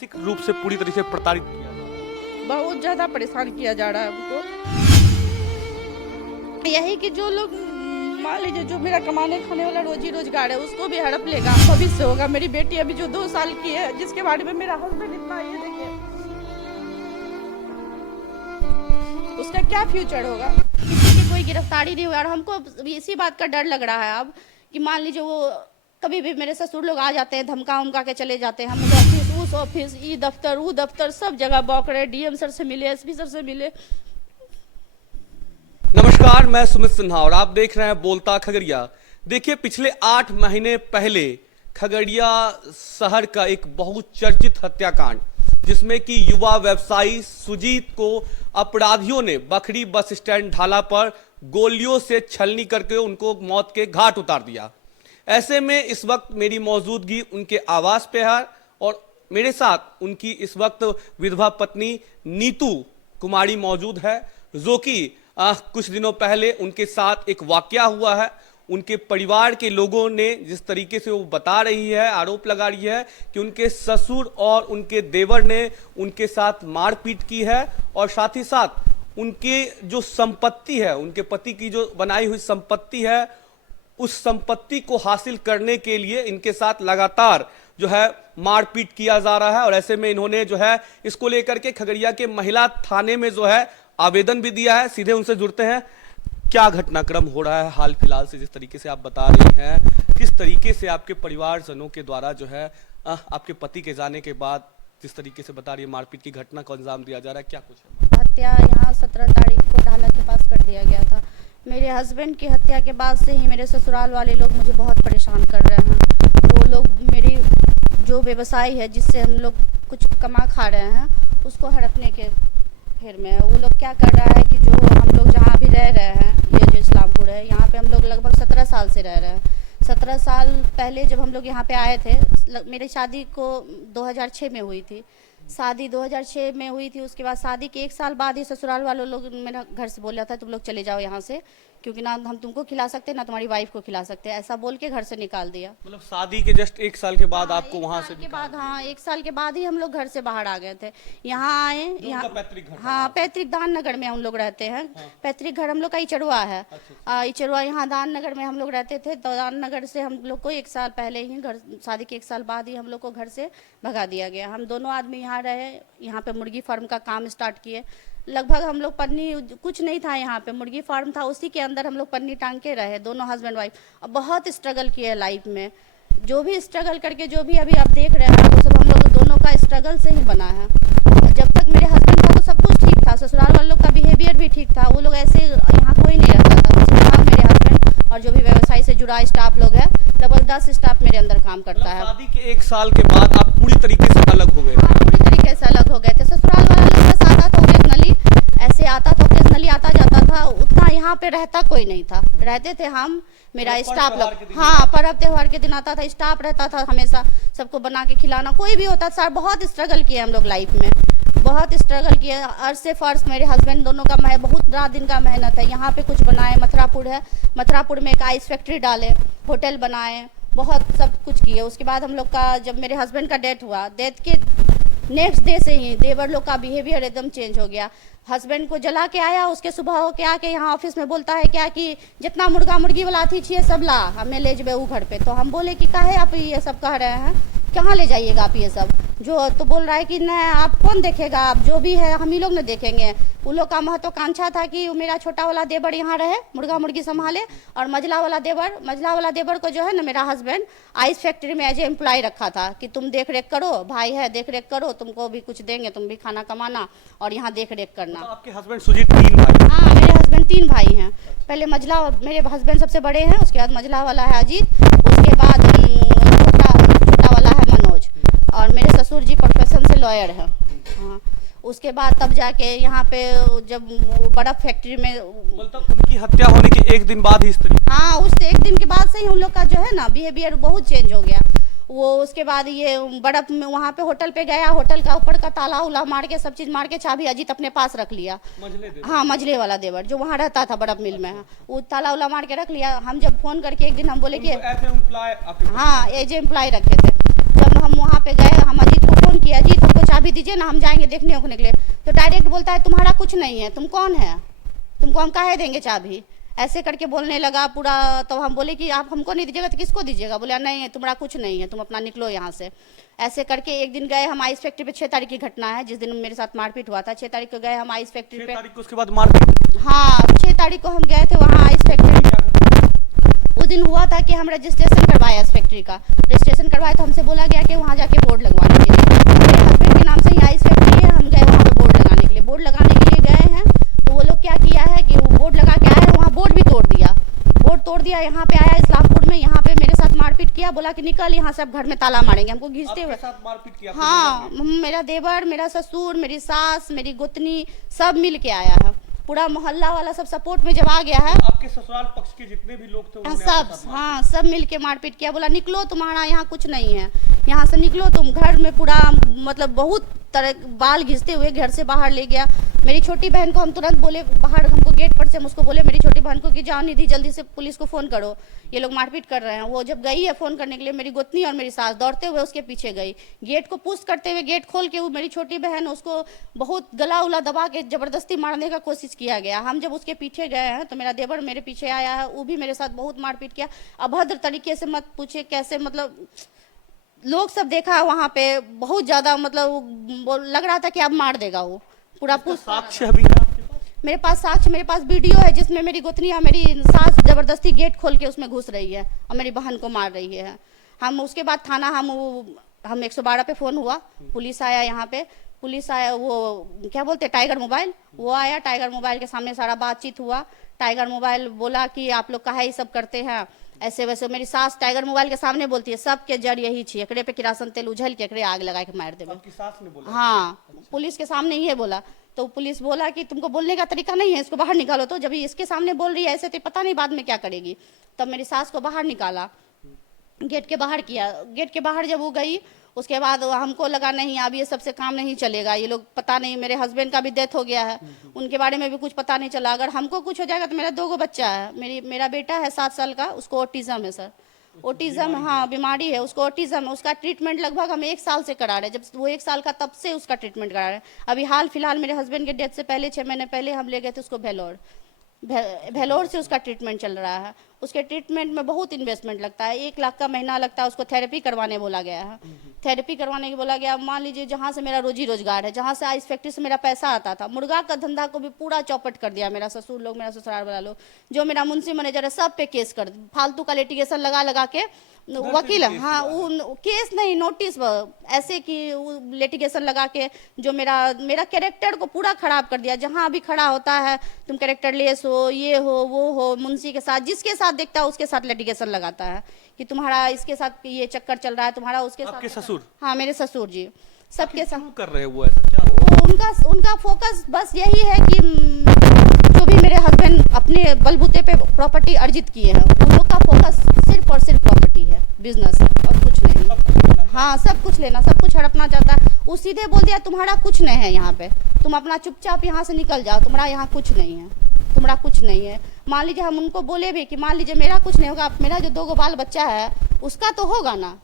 मानसिक रूप से पूरी तरीके से प्रताड़ित किया जा रहा है। बहुत ज़्यादा परेशान किया जा रहा है हमको। यही कि जो लोग मान लीजिए जो मेरा कमाने खाने वाला रोजी रोजगार है उसको भी हड़प लेगा। भविष्य होगा। मेरी बेटी अभी जो 2 साल की है जिसके बारे में मेरा हस्बैंड इतना ये देखिए उसका क्या फ्यूचर होगा। किसी की कोई गिरफ्तारी नहीं हुआ और हमको इसी बात का डर लग रहा है अब कि मान लीजिए वो कभी भी मेरे ससुर लोग आ जाते हैं, धमका उमका के चले जाते हैं। हम ऑफिस उस ऑफिस ई दफ्तर वो दफ्तर सब जगह बौक रहे। डीएम सर से मिले, एसपी सर से मिले। नमस्कार, मैं सुमित सिन्हा और आप देख रहे हैं बोलता खगड़िया। देखिए, पिछले 8 महीने पहले खगड़िया शहर का एक बहुत चर्चित हत्याकांड, जिसमें कि युवा व्यवसायी सुजीत को अपराधियों ने बखरी बस स्टैंड ढाला पर गोलियों से छलनी करके उनको मौत के घाट उतार दिया। ऐसे में इस वक्त मेरी मौजूदगी उनके आवास पे है और मेरे साथ उनकी इस वक्त विधवा पत्नी नीतू कुमारी मौजूद है, जो कि कुछ दिनों पहले उनके साथ एक वाकया हुआ है। उनके परिवार के लोगों ने जिस तरीके से वो बता रही है, आरोप लगा रही है कि उनके ससुर और उनके देवर ने उनके साथ मारपीट की है और साथ ही साथ उनके जो संपत्ति है, उनके पति की जो बनाई हुई संपत्ति है, उस संपत्ति को हासिल करने के लिए इनके साथ लगातार जो है मारपीट किया जा रहा है। और ऐसे में इन्होंने जो है इसको लेकर के खगड़िया के महिला थाने में जो है आवेदन भी दिया है। सीधे उनसे जुड़ते हैं। क्या घटनाक्रम हो रहा है हाल फिलहाल से, जिस तरीके से आप बता रही हैं, किस तरीके से आपके परिवारजनों के द्वारा जो है आपके पति के जाने के बाद जिस तरीके से बता रही है मारपीट की घटना को अंजाम दिया जा रहा है, क्या कुछ है? हत्या यहाँ 17 तारीख को ढाला के पास कर दिया गया था। मेरे हस्बैंड की हत्या के बाद से ही मेरे ससुराल वाले लोग मुझे बहुत परेशान कर रहे हैं। वो लोग मेरी जो व्यवसाय है जिससे हम लोग कुछ कमा खा रहे हैं उसको हड़पने के फिर में वो लोग क्या कर रहा है कि जो हम लोग जहाँ अभी रह रहे हैं, ये जो इस्लामपुर है, यहाँ पे हम लोग लगभग 17 साल से रह रहे हैं। 17 साल पहले जब हम लोग यहाँ पे आए थे, मेरी शादी को 2006 में हुई थी। शादी 2006 में हुई थी। उसके बाद शादी के 1 साल बाद ही ससुराल वालों लोग मेरा घर से बोला था तुम लोग चले जाओ यहाँ से, क्योंकि ना हम तुमको खिला सकते ना तुम्हारी वाइफ को खिला सकते, ऐसा बोल के घर से निकाल दिया। मतलब शादी के जस्ट 1 साल के बाद आपको वहां से के बाद 1 साल के बाद ही हम लोग घर से बाहर आ गए थे। यहाँ आए, यहाँ पैतृक घर, हाँ पैतृक दान नगर में हम लोग रहते हैं। पैतृक घर हम लोग का इचरवा है। इचरवा यहाँ दान नगर में हम लोग रहते थे। तो दान नगर से हम लोग को 1 साल पहले ही घर, शादी के 1 साल बाद ही हम लोग को घर से भगा दिया गया। हम दोनों आदमी यहाँ रहे, यहाँ पे मुर्गी फार्म का काम स्टार्ट किए। लगभग हम लोग पन्नी कुछ नहीं था, यहाँ पे मुर्गी फार्म था, उसी के अंदर हम लोग पन्नी टांग के रहे, दोनों हस्बैंड वाइफ। और बहुत स्ट्रगल किए लाइफ में। जो भी स्ट्रगल करके जो भी अभी आप देख रहे हैं वो सब हम लोग दोनों का स्ट्रगल से ही बना है। जब तक मेरे हस्बैंड का तो सब कुछ ठीक था, ससुराल वालों का बिहेवियर भी ठीक था, वो लोग ऐसे यहाँ कोई नहीं रहता था। सिर्फ मेरे हस्बैंड और जो भी व्यवसाय से जुड़ा स्टाफ लोग है, लगभग 10 स्टाफ मेरे अंदर काम करता है। शादी के 1 साल के बाद आप पूरी तरीके से अलग हो गए? हाँ, पूरी तरीके से अलग हो गए थे। ससुराल वाला लोग बस आता था ओकेजनली, ऐसे आता था ओकेजनली, आता जाता था, उतना यहाँ पे रहता कोई नहीं था। रहते थे हम, मेरा स्टाफ लोग, हाँ पर्व त्योहार के दिन आता था, स्टाफ रहता था हमेशा, सबको बना के खिलाना, कोई भी होता था। बहुत स्ट्रगल किए हम लोग लाइफ में, बहुत स्ट्रगल किए। अर्ज से फर्श मेरे हस्बैंड दोनों का बहुत रात दिन का मेहनत है। यहाँ पे कुछ बनाए, मथुरापुर है, मथुरापुर में एक आइस फैक्ट्री डाले, होटल बनाए, बहुत सब कुछ किए। उसके बाद हम लोग का जब मेरे हस्बैंड का डेथ हुआ, डेथ के नेक्स्ट डे से ही देवर लोग का बिहेवियर एकदम चेंज हो गया। हस्बैंड को जला के आया, उसके सुबह हो के आके यहाँ ऑफिस में बोलता है क्या कि जितना मुर्गा मुर्गी वाला अथी चाहिए सब ला, हमें ले जबे वो घर पे। तो हम बोले कि काहे आप ये सब कह रहे हैं, कहाँ ले जाइएगा आप ये सब जो? तो बोल रहा है कि नहीं आप कौन देखेगा, आप जो भी है हम ही लोग न देखेंगे। उन लोग का महत्वाकांक्षा था कि मेरा छोटा वाला देवर यहाँ रहे, मुर्गा मुर्गी संभाले, और मझला वाला देवर को जो है ना मेरा हस्बैंड आइस फैक्ट्री में एज ए एम्प्लॉय रखा था कि तुम देख रेख करो, भाई है देख रेख करो, तुमको भी कुछ देंगे, तुम भी खाना कमाना और यहाँ देख रेख करना। तो आपके हस्बैंड सुजीत 3 भाई? हाँ, मेरे हस्बैंड 3 भाई हैं। पहले मझला, मेरे हस्बैंड सबसे बड़े हैं, उसके बाद मझला वाला है अजीत, उसके बाद छोटा वाला है मनोज, और मेरे ससुर जी प्रोफेशन से लॉयर हैं। हाँ, उसके बाद तब जाके यहाँ पे जब बर्फ फैक्ट्री में, मतलब उनकी हत्या होने के 1 दिन बाद ही इस तरीके? हाँ, उस 1 दिन के बाद से ही उन लोग का जो है ना बिहेवियर बहुत चेंज हो गया। वो उसके बाद ये बर्फ में वहाँ पे होटल पे गया, होटल का ऊपर का ताला उला मार के सब चीज़ मार के चाबी अजीत अपने पास रख लिया। हाँ, मझले वाला देवर जो वहाँ रहता था बर्फ मिल में, वो ताला उला मार के रख लिया। हम जब फोन करके एक दिन हम बोले कि हाँ एज एम्प्लॉय रखे थे, जब हम वहाँ पे गए, हम अजीत को फोन किया, जी तुमको चाबी दीजिए ना, हम जाएंगे देखने ओखने के लिए। तो डायरेक्ट बोलता है तुम्हारा कुछ नहीं है, तुम कौन है, तुमको हम काहे देंगे चाबी, ऐसे करके बोलने लगा पूरा। तो हम बोले कि आप हमको नहीं दीजिएगा तो किसको दीजिएगा, बोला नहीं तुम्हारा कुछ नहीं है, तुम अपना निकलो यहाँ से। ऐसे करके एक दिन गए हम आइस फैक्ट्री पे, 6 तारीख की घटना है, जिस दिन मेरे साथ मारपीट हुआ था। 6 तारीख को गए हम आइस फैक्ट्री 6 पे। तारीख को उसके बाद मारपीट। हाँ 6 तारीख को हम गए थे वहाँ आइस फैक्ट्री। उस दिन हुआ था कि हम रजिस्ट्रेशन करवाया इस फैक्ट्री का, रजिस्ट्रेशन करवाया तो हमसे बोला गया कि वहाँ जाके बोर्ड लगवाने के लिए। मेरे हस्बैंड के नाम से ही आइस फैक्ट्री है, हम गए वहाँ पे बोर्ड लगाने के लिए। बोर्ड लगाने के लिए गए हैं तो वो लोग क्या किया है कि वो बोर्ड लगा के आए हैं, वहाँ बोर्ड भी तोड़ दिया। बोर्ड तोड़ दिया, यहाँ पे आया इस्लामपुर में, यहाँ पे मेरे साथ मारपीट किया, बोला कि निकल यहाँ से, अब घर में ताला मारेंगे, हमको घिसते हुए। साथ मारपीट किया? हाँ मेरा देवर, मेरा ससुर, मेरी सास, मेरी गोतनी सब मिल के आया है, पूरा मोहल्ला वाला सब सपोर्ट में जब आ गया है। आपके ससुराल पक्ष के जितने भी लोग थे उन्होंने आपके साथ हाँ सब मिल के मारपीट किया, बोला निकलो, तुम्हारा यहाँ कुछ नहीं है, यहाँ से निकलो तुम। घर में पूरा मतलब बहुत तरह बाल घिसते हुए घर से बाहर ले गया। मेरी छोटी बहन को हम तुरंत बोले बाहर, हमको गेट पर से हम उसको बोले मेरी छोटी बहन को कि जाओ निधि जल्दी से पुलिस को फ़ोन करो, ये लोग मारपीट कर रहे हैं। वो जब गई है फ़ोन करने के लिए, मेरी गोतनी और मेरी सास दौड़ते हुए उसके पीछे गई, गेट को पुश करते हुए गेट खोल के वो मेरी छोटी बहन, उसको बहुत गला उला दबा के ज़बरदस्ती मारने का कोशिश किया गया। हम जब उसके पीछे गए हैं तो मेरा देवर मेरे पीछे आया है, वो भी मेरे साथ बहुत मारपीट किया, अभद्र तरीके से, मत पूछे कैसे, मतलब लोग सब देखा वहाँ पे बहुत ज़्यादा, मतलब लग रहा था कि अब मार देगा वो पूरा। साक्ष्य अभी है आपके पास? मेरे पास साक्ष्य, मेरे पास वीडियो है जिसमें मेरी गोतनी और मेरी सास जबरदस्ती गेट खोल के उसमें घुस रही है और मेरी बहन को मार रही है। हम उसके बाद थाना हम 112 पे फ़ोन हुआ, पुलिस आया यहाँ पे, पुलिस आया, वो क्या बोलते टाइगर मोबाइल, वो आया, टाइगर मोबाइल के सामने सारा बातचीत हुआ। टाइगर मोबाइल बोला कि आप लोग काहे ये सब करते हैं, ऐसे वैसे। मेरी सास टाइगर मोबाइल के सामने बोलती है सबके जड़ यही छी, एकरे पे किरासन तेल उझल के एकरे आग लगा के मार देवे। आपकी सास ने बोला? हाँ पुलिस के सामने ही है बोला। तो पुलिस बोला कि तुमको बोलने का तरीका नहीं है, इसको बाहर निकालो। तो जब इसके सामने बोल रही है ऐसे तो पता नहीं बाद में क्या करेगी। तब मेरी सास को बाहर निकाला, गेट के बाहर किया। गेट के बाहर जब वो गई उसके बाद हमको लगा नहीं अब ये सबसे काम नहीं चलेगा, ये लोग पता नहीं, मेरे हस्बैंड का भी डेथ हो गया है, उनके बारे में भी कुछ पता नहीं चला। अगर हमको कुछ हो जाएगा तो मेरा 2 बच्चा है, मेरा बेटा है 7 साल का, उसको ऑटिज्म है सर, ऑटिज्म, हाँ बीमारी है उसको, ऑटिज्म है। उसका ट्रीटमेंट लगभग हम 1 साल से करा रहे हैं, जब वो 1 साल का तब से उसका ट्रीटमेंट करा रहे हैं। अभी हाल फिलहाल मेरे हस्बैंड के डेथ से पहले 6 महीने पहले हम ले गए थे उसको भेलोर से उसका ट्रीटमेंट चल रहा है। उसके ट्रीटमेंट में बहुत इन्वेस्टमेंट लगता है, 1 लाख का महीना लगता है। उसको थेरेपी करवाने बोला गया है, थेरेपी करवाने के बोला गया। मान लीजिए जहाँ से मेरा रोजी रोजगार है, जहाँ से आइस फैक्ट्री से मेरा पैसा आता था, मुर्गा का धंधा को भी पूरा चौपट कर दिया मेरा ससुर लोग, मेरा ससुराल वाला लोग। जो मेरा मुंशी मैनेजर है सब पे केस कर, फालतू का लिटिगेशन लगा के वकील, हाँ वो केस नहीं नोटिस, ऐसे कि लिटिगेशन लगा के जो मेरा कैरेक्टर को पूरा खराब कर दिया। जहाँ भी खड़ा होता है तुम कैरेक्टर लेस हो, ये हो वो हो, मुंशी के साथ जिसके साथ देखता है उसके साथ लिटिगेशन लगाता है कि तुम्हारा इसके साथ ये चक्कर चल रहा है, तुम्हारा उसके साथ। आपके ससुर? हाँ मेरे ससुर जी सबके साथ कर रहे हैं वो ऐसा क्या? उनका फोकस बस यही है कि जो भी मेरे हस्बैंड अपने बलबूते पे प्रॉपर्टी अर्जित किए हैं, उन लोग का फोकस सिर्फ और सिर्फ प्रॉपर्टी है, बिजनेस है और कुछ नहीं। हाँ सब कुछ लेना, सब कुछ हड़पना चाहता है। वो सीधे बोल दिया तुम्हारा कुछ नहीं है यहाँ पे, तुम अपना चुपचाप यहाँ से निकल जाओ, तुम्हारा यहाँ कुछ नहीं है, तुम्हारा कुछ नहीं है। मान लीजिए हम उनको बोले भी कि मान लीजिए मेरा कुछ नहीं होगा, मेरा जो 2 बाल बच्चा है उसका तो होगा ना।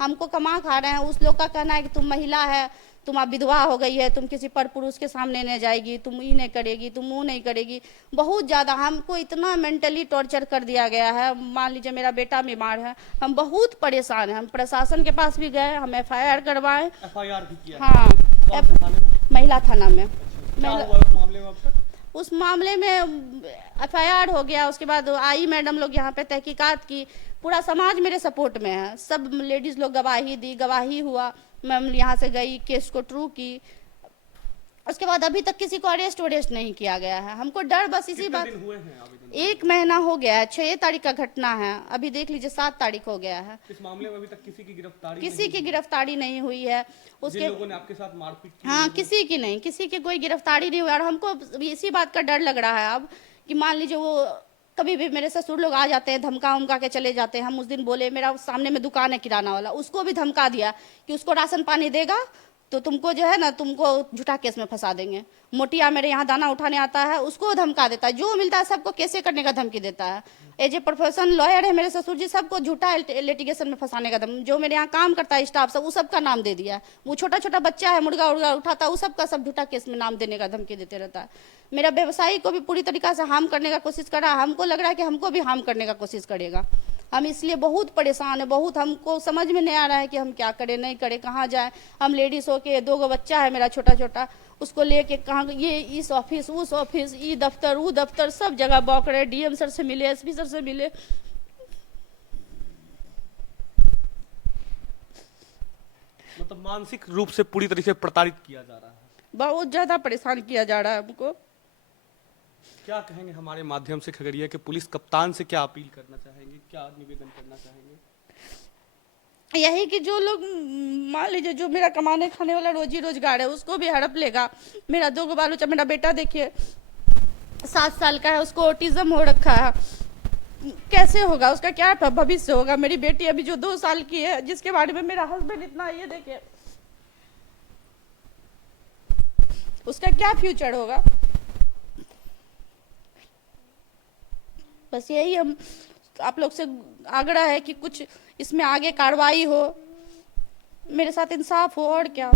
हमको कमा खा रहे हैं, उस लोग का कहना है कि तुम महिला है, तुम अब विधवा हो गई है, तुम किसी पर पुरुष के सामने नहीं जाएगी, तुम ये नहीं करेगी, तुम वो नहीं करेगी। बहुत ज़्यादा हमको इतना मेंटली टॉर्चर कर दिया गया है। मान लीजिए मेरा बेटा बीमार है, हम बहुत परेशान हैं। हम प्रशासन के पास भी गए, हम FIR करवाए। FIR भी किया? हाँ महिला थाना में। क्या हुआ उस मामले में अब तक? उस मामले में FIR हो गया, उसके बाद आई मैडम लोग यहाँ पे तहकीकात की, पूरा समाज मेरे सपोर्ट में है, सब लेडीज़ लोग गवाही दी, गवाही हुआ, मैं यहाँ से गई, केस को ट्रू की। उसके बाद अभी तक किसी को अरेस्ट वरेस्ट नहीं किया गया है। हमको डर बस इसी बात, 1 महीना हो गया है, 6 तारीख का घटना है, अभी देख लीजिए 7 तारीख हो गया है। इस मामले में अभी तक किसी की गिरफ्तारी नहीं हुई है। उसके लोगों ने आपके साथ मारपीट की? हाँ किसी की नहीं, किसी की कोई गिरफ्तारी नहीं हुई। और हमको इसी बात का डर लग रहा है अब कि मान लीजिए वो कभी भी मेरे ससुर लोग आ जाते हैं, धमका उमका के चले जाते हैं। हम उस दिन बोले, मेरा सामने में दुकान है किराना वाला, उसको भी धमका दिया कि उसको राशन पानी देगा तो तुमको जो है ना, तुमको झूठा केस में फंसा देंगे। मोटिया मेरे यहाँ दाना उठाने आता है, उसको धमका देता है, जो मिलता है सबको केसे करने का धमकी देता है। एज ए प्रोफेशन लॉयर है मेरे ससुर जी, सबको झूठा लिटिगेशन में फंसाने का जो मेरे यहाँ काम करता है स्टाफ सब, वो सबका नाम दे दिया है। वो छोटा छोटा बच्चा है, मुर्गा उर्गा उठाता है, वो सबका सब झूठा केस में नाम देने का धमकी देते रहता है। मेरा व्यवसायी को भी पूरी तरीका से हार्म करने का कोशिश कर रहा है, हमको लग रहा है कि हमको भी हार्म करने का कोशिश करेगा। हम इसलिए बहुत परेशान है, बहुत हमको समझ में नहीं आ रहा है कि हम क्या करें नहीं करें, कहाँ जाएं। हम लेडीज हो के 2 बच्चा है मेरा छोटा छोटा, उसको लेके कहाँ, ये इस ऑफिस उस ऑफिस, ई दफ्तर वो दफ्तर, सब जगह बौक रहे। डीएम सर से मिले, एसपी सर से मिले। मतलब मानसिक रूप से पूरी तरीके से प्रताड़ित किया जा रहा है, बहुत ज्यादा परेशान किया जा रहा है हमको। क्या कहेंगे हमारे माध्यम से खगड़िया के पुलिस कप्तान से, क्या अपील करना चाहेंगे, क्या निवेदन करना चाहेंगे? यही कि जो लोग मान लीजिए जो मेरा कमाने खाने वाला रोजी रोजगार है उसको भी हड़प लेगा। मेरा 2 बाल बच्चा, मेरा बेटा देखिए 7 साल का है, उसको ऑटिज्म हो रखा है, कैसे होगा, उसका क्या भविष्य होगा। मेरी बेटी अभी जो 2 साल की है, जिसके बारे में मेरा हस्बैंड इतना, ये देखिए उसका क्या फ्यूचर होगा। बस यही हम आप लोग से आग्रह है कि कुछ इसमें आगे कार्रवाई हो, मेरे साथ इंसाफ हो, और क्या।